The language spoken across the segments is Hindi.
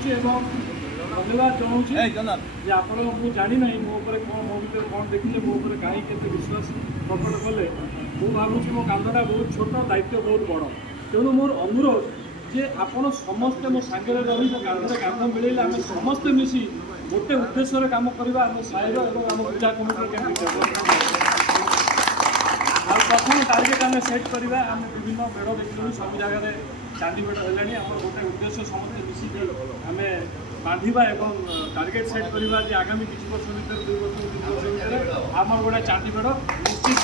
चाहूँगी एवं धन्यवाद चाहूँगी जे आप जानी ना मो कौन मो भर कौन देखिले मो कहीं के विश्वास प्रकट कले मुझे भावुँ मो कामटा बहुत छोट दायित्व बहुत बड़ तेणु मोर अनुरोध जे आपण समस्ते मो सांगे रही मो कांधे कांध मिले आम समस्ते मिसी गोटे उद्देश्य काम करवा आम साइर और आम पूजा कमिटी प्रथम टार्गेट आम सेट करवा आम विभिन्न मेढ़ देखिलु सब जगह चांदी मेढ़ है आम गोटे उद्देश्य समस्त मिसिकी आम बांधा एवं टार्गेट सेट करवा जे आगामी किसी वर्ष भर 2 वर्ष 3 वर्ष भर आम गोटे चांदी मेढ़ निश्चित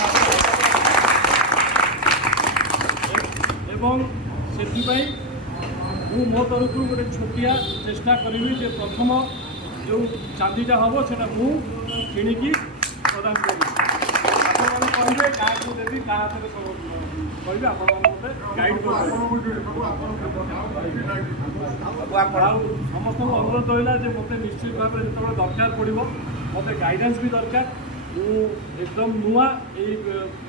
एवं से मो तरफ गोटे छोटिया चेष्टा करी जे प्रथम जो चांदीटा हम से किणिकी प्रदान करी कहे क्या देवी क्या कहे आप गाइड कर समस्त अनुरोध रहा है मत निश्चित भाव जो दरकार पड़ो मत गाइडेंस भी दरकार एकदम नुआ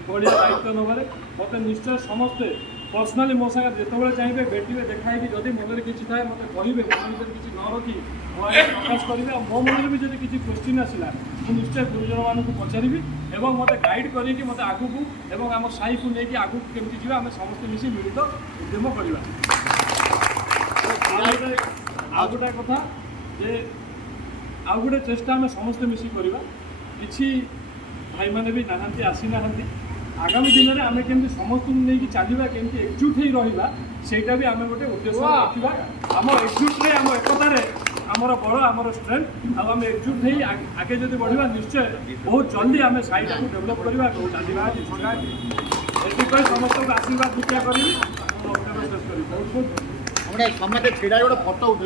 भाया दायित्व नबार मत निश्चय समस्ते पर्सनाली मो सागर जो चाहिए भेटे देखाई जदि मन किसी थाए मत कहे मन किसी न रखी प्रकाश करेंगे मो मन भी जब किसी क्वेश्चन आसला मुझे निश्चय गुरुजन मानक पचारि एवं मत गाइड करके मत आगू एवं आम साई को लेकिन आगू केमती जी आम समस्त मिसी मिलित उद्यम करवा आ गोटे कथा जे आउ गोटे चेष्टा आम समस्ते मिसी करवा किसी भाई मैंने भी नहांती आसी ना आगामी दिन में आम केमती समस्त नहीं चलवा केमती एकजुट हो रहा सेटा भी आम गोटे उद्देश्य रखा आम एकजुट आम एकतार आमर बड़ आमर स्ट्रेंथ आम एकजुट हो आगे जब बढ़ा निश्चय बहुत जल्दी आम साइड को डेभलप करवा चलवा ये समस्त आशीर्वाद दीक्षा करी बहुत बहुत छेड़ा गोटे फटो उठे